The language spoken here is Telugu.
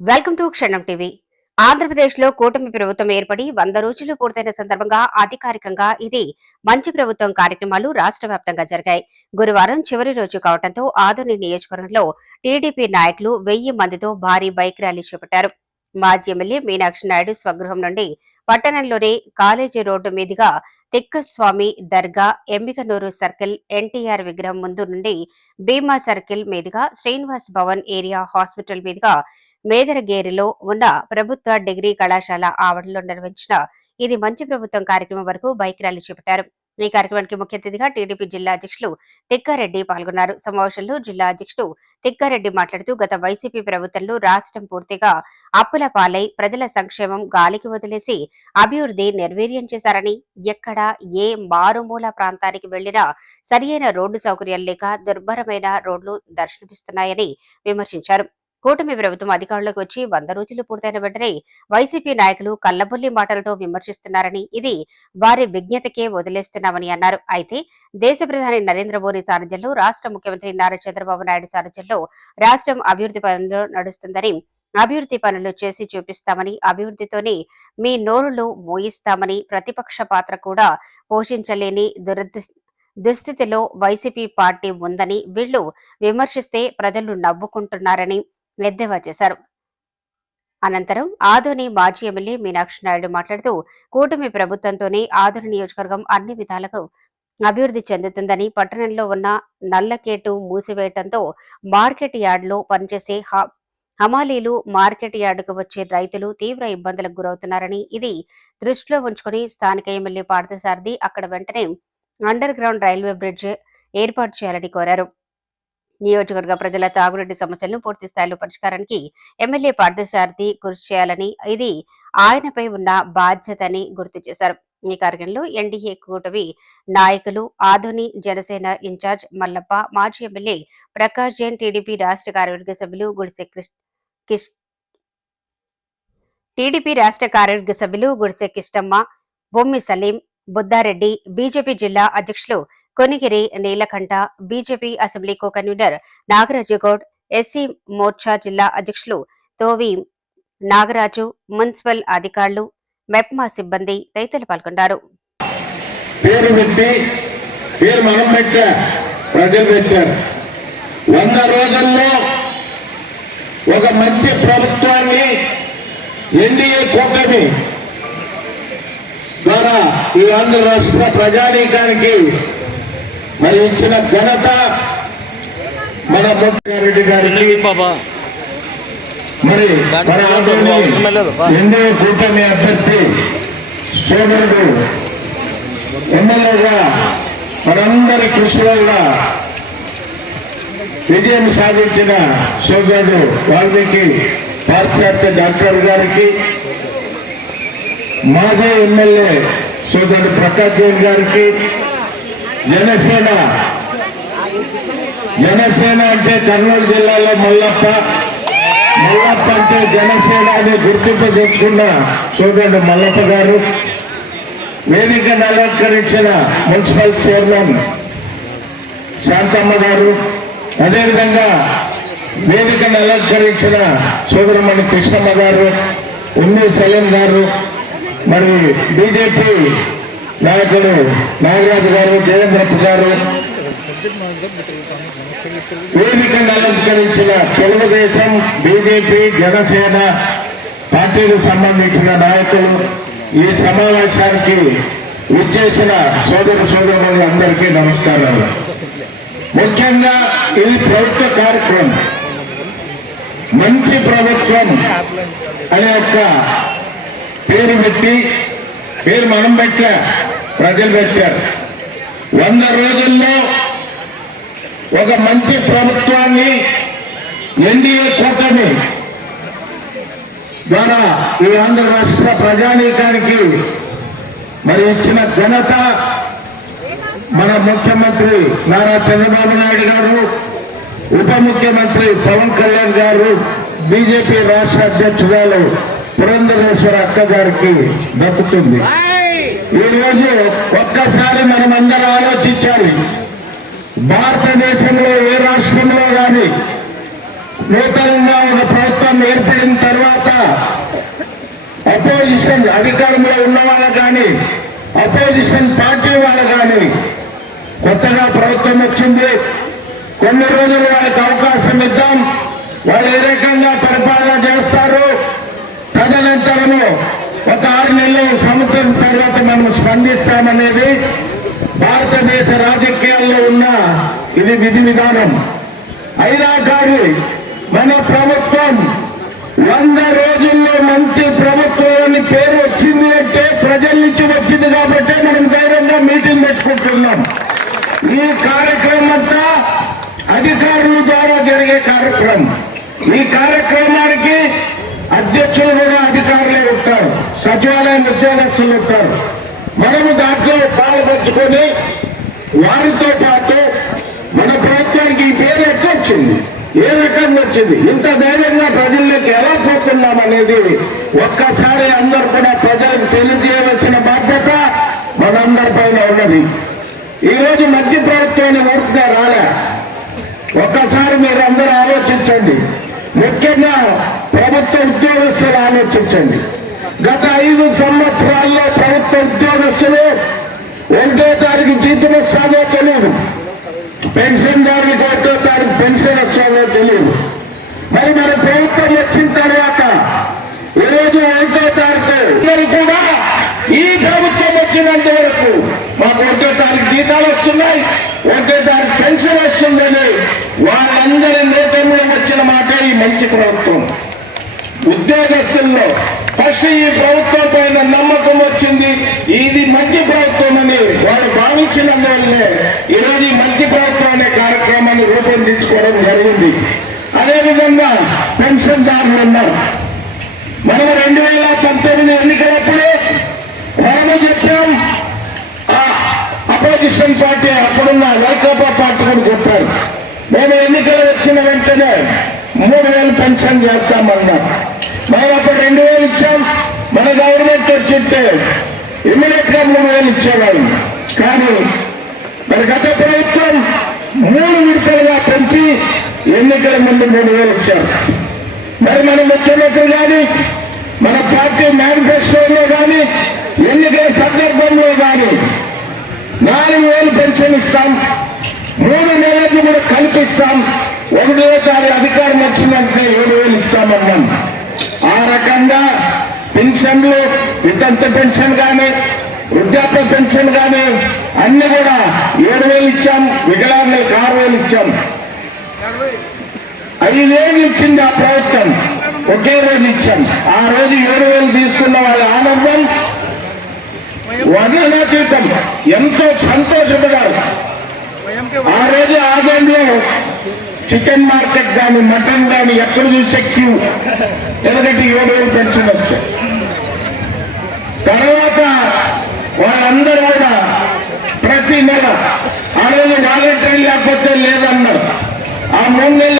వెల్కమ్ టు క్షణం టీవీ. ఆంధ్రప్రదేశ్లో కూటమి ప్రభుత్వం ఏర్పడి 100 రోజులు పూర్తయిన సందర్భంగా అధికారికంగా ఇది మంచి ప్రభుత్వం కార్యక్రమాలు రాష్ట్ర వ్యాప్తంగా జరిగాయి. గురువారం చివరి రోజు కావడంతో ఆదోని నియోజకవర్గంలో టీడీపీ నాయకులు 1000 మందితో భారీ బైక్ ర్యాలీ చేపట్టారు. మాజీ ఎమ్మెల్యే మీనాక్షి నాయుడు స్వగృహం నుండి పట్టణంలోని కాలేజీ రోడ్డు మీదుగా తిక్కస్వామి దర్గా, ఎమ్మికనూరు సర్కిల్, ఎన్టీఆర్ విగ్రహం ముందు నుండి భీమా సర్కిల్ మీదుగా శ్రీనివాస్ భవన్ ఏరియా హాస్పిటల్ మీదుగా మేదరగేరిలో ఉన్న ప్రభుత్వ డిగ్రీ కళాశాల ఆవరణలో నిర్వహించిన ఇది మంచి ప్రభుత్వం కార్యక్రమం వరకు బైక్ ర్యాలీ చేపట్టారు. ఈ కార్యక్రమానికి ముఖ్య అతిథిగా టీడీపీ జిల్లా అధ్యక్షులు తిక్కారెడ్డి పాల్గొన్నారు. సమావేశంలో జిల్లా అధ్యక్షుడు తిక్కారెడ్డి మాట్లాడుతూ గత వైసీపీ ప్రభుత్వంలో రాష్ట్రం పూర్తిగా అప్పుల పాలై ప్రజల సంక్షేమం గాలికి వదిలేసి అభివృద్ధి నిర్వీర్యం చేశారని, ఎక్కడ ఏ మారుమూల ప్రాంతానికి వెళ్లినా సరియైన రోడ్డు సౌకర్యం లేక దుర్భరమైన రోడ్లు దర్శనమిస్తున్నాయని విమర్శించారు. కూటమి ప్రభుత్వం అధికారంలోకి వచ్చి 100 రోజులు పూర్తయిన వెంటనే వైసీపీ నాయకులు కల్లబొల్లి మాటలతో విమర్శిస్తున్నారని, ఇది వారి విజ్ఞతకే వదిలేస్తున్నామని అన్నారు. అయితే దేశ ప్రధాని నరేంద్ర మోదీ సారథ్యంలో రాష్ట్ర ముఖ్యమంత్రి నారా చంద్రబాబు నాయుడు సారథ్యంలో రాష్ట్రం అభివృద్ధి పనుల్లో నడుస్తుందని, అభివృద్ధి పనులు చేసి చూపిస్తామని, అభివృద్ధితోనే మీ నోరులు మోయిస్తామని, ప్రతిపక్ష పాత్ర కూడా పోషించలేని దుస్థితిలో వైసీపీ పార్టీ ఉందని, వీళ్లు విమర్శిస్తే ప్రజలు నవ్వుకుంటున్నారని ఎద్దేవా చేశారు. అనంతరం ఆదోని మాజీ ఎమ్మెల్యే మీనాక్షి నాయుడు మాట్లాడుతూ కూటమి ప్రభుత్వంతోనే ఆదోని నియోజకవర్గం అన్ని విధాలుగా అభివృద్ధి చెందుతుందని, పట్టణంలో ఉన్న నల్లకేటు మూసివేయడంతో మార్కెట్ యార్డులో పనిచేసే హమాలీలు, మార్కెట్ యార్డుకు వచ్చే రైతులు తీవ్ర ఇబ్బందులకు గురవుతున్నారని, ఇది దృష్టిలో ఉంచుకుని స్థానిక ఎమ్మెల్యే పార్థసారథి అక్కడ వెంటనే అండర్ గ్రౌండ్ రైల్వే బ్రిడ్జ్ ఏర్పాటు చేయాలని కోరారు. నియోజకవర్గ ప్రజల తాగునీటి సమస్యలను పూర్తి స్థాయిలో పరిష్కారానికి ఎమ్మెల్యే పార్థసారథి కృషి చేయాలని, ఇది ఆయనపై ఉన్న బాధ్యతని గుర్తు చేశారు. ఈ కార్యక్రమంలో ఎన్డీఏ కూటమి నాయకులు, ఆదోని జనసేన ఇన్ఛార్జ్ మల్లప్ప, మాజీ ఎమ్మెల్యే ప్రకాష్ జైన్, టీడీపీ రాష్ట్ర కార్యవర్గ సభ్యులు గుడిసె కిష్టమ్మ, బొమ్మి సలీం, బుద్దారెడ్డి, బీజేపీ జిల్లా అధ్యక్షులు Konigiri Neelakanta, BJP assembly co convener Nagaraju Goud, SC Morcha జిల్లా అధ్యక్షులు తోవి నాగరాజు, మున్సిపల్ అధికారులు, మెప్మా సిబ్బంది తదితరులు పాల్గొన్నారు. పేరు పెట్టి పేరు మనం పెట్టా, ప్రజలు పెట్టారు. 100 రోజుల్లో ఒక మంచి ప్రభుత్వాన్ని ఎన్డీఏ కూటమి ద్వారా ఈ ఆంధ్ర రాష్ట్ర ప్రజానీకానికి మరి ఇచ్చిన ఘనత మన ముఖ్యారెడ్డి గారికి, మరి ఎన్డీఏ కూటమి అభ్యర్థి సోదరుడు ఎమ్మెల్యేగా మనందరి కృషి వల్ల విజయం సాధించిన సోదరుడు వాల్మీకి పార్థసారథి డాక్టర్ గారికి, మాజీ ఎమ్మెల్యే సోదరుడు ప్రకాష్ జైన్ గారికి, జనసేన అంటే కర్నూలు జిల్లాలో మల్లప్ప అంటే జనసేన అనే గుర్తింపు తెచ్చుకున్న సోదరుడు మల్లప్ప గారు, వేదికను అలంకరించిన మున్సిపల్ చైర్మన్ శాంతమ్మ గారు, అదేవిధంగా వేదికను అలంకరించిన సోదరుమణి కృష్ణమ్మ గారు, ఉమ్మి సలీం గారు, మరి బీజేపీ నాయకుడు నాగరాజు గారు, దేవేంద్రప్ప గారు, వేదికను అలంకరించిన తెలుగుదేశం, బీజేపీ, జనసేన పార్టీలకు సంబంధించిన నాయకులు, ఈ సమావేశానికి విచ్చేసిన సోదరులు అందరికీ నమస్కారాలు. ముఖ్యంగా ఇది ప్రభుత్వ కార్యక్రమం, మంచి ప్రభుత్వం అనే ఒక పేరు పెట్టి పేరు మనం పెట్టా, ప్రజలు పెట్టారు. 100 రోజుల్లో ఒక మంచి ప్రభుత్వాన్ని ఎన్డీఏ కూటమి ద్వారా ఈ ఆంధ్ర రాష్ట్ర ప్రజానీకానికి మరి ఇచ్చిన ఘనత మన ముఖ్యమంత్రి నారా చంద్రబాబు నాయుడు గారు, ఉప ముఖ్యమంత్రి పవన్ కళ్యాణ్ గారు, బీజేపీ రాష్ట్ర అధ్యక్షురాలు పురంధరేశ్వర అక్క గారికి దక్కుతుంది. ఈ రోజు ఒక్కసారి మనమందరం ఆలోచించాలి. భారతదేశంలో ఏ రాష్ట్రంలో కానీ నూతనంగా ఒక ప్రభుత్వం ఏర్పడిన అపోజిషన్ అధికారంలో ఉన్న వాళ్ళు కానీ అపోజిషన్ పార్టీ వాళ్ళు కానీ కొత్తగా ప్రభుత్వం వచ్చింది, కొన్ని రోజులు వాళ్ళకి అవకాశం ఇద్దాం, వాళ్ళు ఏ రకంగా పరిపాలన చేస్తారు, తదనంతరము ఒక 6 నెలలు సంవత్సరం తర్వాత మనం స్పందిస్తామనేది భారతదేశ రాజకీయాల్లో ఉన్న ఇది విధి విధానం. అయినా కానీ మన ప్రభుత్వం 100 రోజుల్లో మంచి ప్రభుత్వం అని పేరు వచ్చింది అంటే ప్రజల నుంచి వచ్చింది కాబట్టి మనం ధైర్యంగా మీటింగ్ పెట్టుకుంటున్నాం. ఈ కార్యక్రమం అంతా అధికారుల ద్వారా జరిగే కార్యక్రమం. ఈ కార్యక్రమానికి అధ్యక్షులు కూడా అధికారులే ఉంటారు, సచివాలయం ఉద్యోగస్తులు ఉంటారు. మనము దాంట్లో పాల్పంచుకొని వారితో పాటు మన ప్రభుత్వానికి ఈ పేరు ఎట్లా వచ్చింది, ఏ రకంగా వచ్చింది, ఇంత ధైర్యంగా ప్రజల్లోకి ఎలా పోతున్నాం అనేది ఒక్కసారి అందరూ కూడా ప్రజలకు తెలియజేయవలసిన బాధ్యత మనందరి పైన ఉన్నది. ఈరోజు మంచి ప్రభుత్వాన్ని ఊరుకునే రాలే. ఒక్కసారి మీరు అందరూ ఆలోచించండి, ముఖ్యంగా ప్రభుత్వ ఉద్యోగస్తులు ఆలోచించండి. గత 5 సంవత్సరాల్లో ప్రభుత్వ ఉద్యోగస్తులు 1వ తారీఖు జీతం వస్తాదో తెలియదు, పెన్షన్దారులకు 1వ తారీఖు పెన్షన్ వస్తాదో తెలియదు. మరి మన ప్రభుత్వం వచ్చిన తర్వాత ఈరోజు 1వ తారీఖు కూడా ఈ ప్రభుత్వం వచ్చినంత వరకు మాకు 1వ తారీఖు జీతాలు వస్తున్నాయి, 1వ తారీఖు పెన్షన్ వస్తుందని వాళ్ళందరి నోటంలో వచ్చిన మాట ఈ మంచి ప్రభుత్వం. ఉద్యోగస్తుల్లో ఫస్ట్ ఈ ప్రభుత్వం పైన నమ్మకం వచ్చింది, ఇది మంచి ప్రభుత్వం అని వాళ్ళు భావించినందువల్లే ఈరోజు ఈ మంచి ప్రభుత్వం అనే కార్యక్రమాన్ని రూపొందించుకోవడం జరిగింది. అదేవిధంగా పెన్షన్దారులు ఉన్నారు. మనం 2019 ఎన్నికలప్పుడు మనము చెప్పాం, అపోజిషన్ పార్టీ అప్పుడున్న వైకాపా పార్టీ కూడా చెప్పారు, మేము ఎన్నికలు వచ్చిన వెంటనే 3000 పెన్షన్ చేస్తామన్నాం. మనం అప్పుడు 2000 ఇచ్చాం. మన గవర్నమెంట్ వచ్చింటే ఇమ్మీడియట్ గా 3000 ఇచ్చేవాళ్ళు. కానీ మరి గత ప్రభుత్వం 3 విడతలుగా పెంచి ఎన్నికల ముందు 3000 ఇచ్చారు. మరి మన ముఖ్యమంత్రి కానీ మన పార్టీ మేనిఫెస్టోలో కానీ ఎన్నికల సందర్భంలో కానీ 4000 పెన్షన్ ఇస్తాం, 3 నెలలకు కూడా కల్పిస్తాం, 1వ తారీఖు అధికారం వచ్చిందంటే 7000 ఇస్తామన్నాం. ఆ రకంగా పెన్షన్లు, వితంత పెన్షన్ కానీ వృద్ధాప్య పెన్షన్ కానీ అన్ని కూడా 7000 ఇచ్చాం, వికలాంగులకు 6000 ఇచ్చాం. 5 ఏళ్ళు ఇచ్చింది ఆ ప్రభుత్వం, ఒకే రోజు ఇచ్చాం. ఆ రోజు 7000 తీసుకున్న వాళ్ళ ఆనందం వర్ణనాతీతం, ఎంతో సంతోషపడారు. ఆ రోజు ఆదంలో చికెన్ మార్కెట్ కానీ మటన్ కానీ ఎక్కడ చూసే క్యూ, ఎందుకంటే 7000 పెన్షన్ వచ్చాయి. తర్వాత వాళ్ళందరూ కూడా ప్రతి నెల ఆ రోజు వాలంటీర్ లేకపోతే లేదన్నారు. ఆ 3 నెలలు